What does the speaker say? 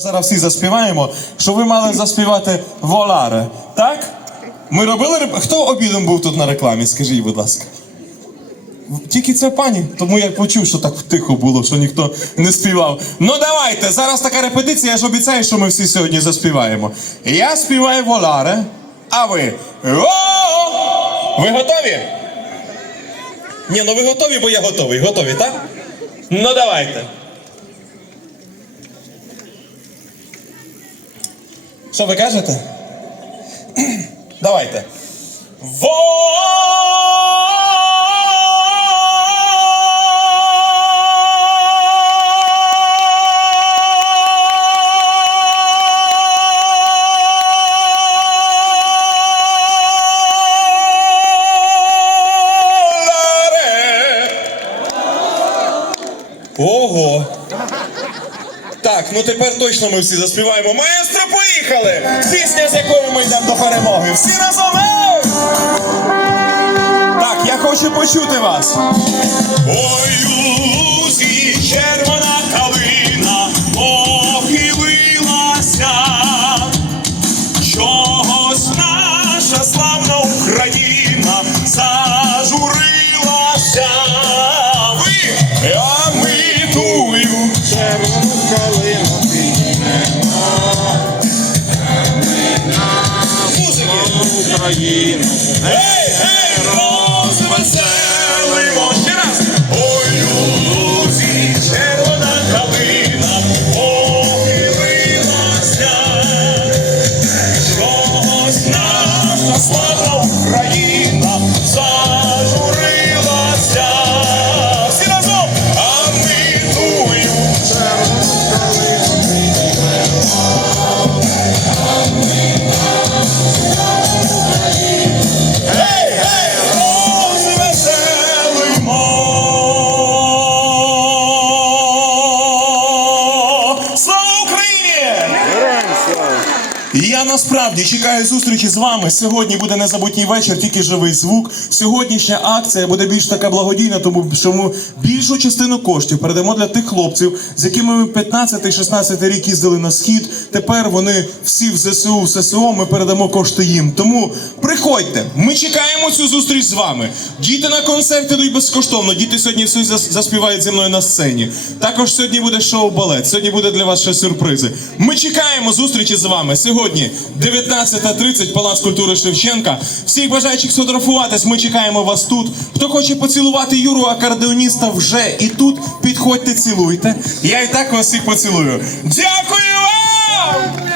Зараз всі заспіваємо, що ви мали заспівати воларе. Так? Ми робили реп... Хто обідом був тут на рекламі? Скажіть, будь ласка. Тільки це пані, тому я почув, що так тихо було, що ніхто не співав. Ну давайте, зараз така репетиція, я ж обіцяю, що ми всі сьогодні заспіваємо. Я співаю воларе, а ви. О! Ви готові? Ні, ну ви готові, бо я готовий. Готові, так? Ну давайте. Що ви кажете? Давайте. Ого! Так, ну тепер точно ми всі заспіваємо. Маестро, поїхали! Пісня, з якою ми йдемо до перемоги. Всі разом! Так, я хочу почути вас. Ой, у Україну. Гей, гей, розвеселимо ще раз. Ой, у лузі червона калина похилилася. Чогось наша слава Україна Я насправді чекаю зустрічі з вами. Сьогодні буде незабутній вечір, тільки живий звук. Сьогоднішня акція буде більш така благодійна, тому що ми більшу частину коштів передамо для тих хлопців, з якими ми 15-16 рік їздили на схід. Тепер вони всі в ЗСУ, в ССО. Ми передамо кошти їм. Тому приходьте. Ми чекаємо цю зустріч з вами. Діти на концерт ідуть безкоштовно. Діти сьогодні всі заспівають зі мною на сцені. Також сьогодні буде шоу балет. Сьогодні буде для вас ще сюрпризи. Ми чекаємо зустрічі з вами. Сьогодні 19.30, Палац культури Шевченка. Всіх бажаючих сфотографуватись, ми чекаємо вас тут. Хто хоче поцілувати Юру акордеоніста вже і тут, підходьте, цілуйте. Я і так вас всіх поцілую. Дякую!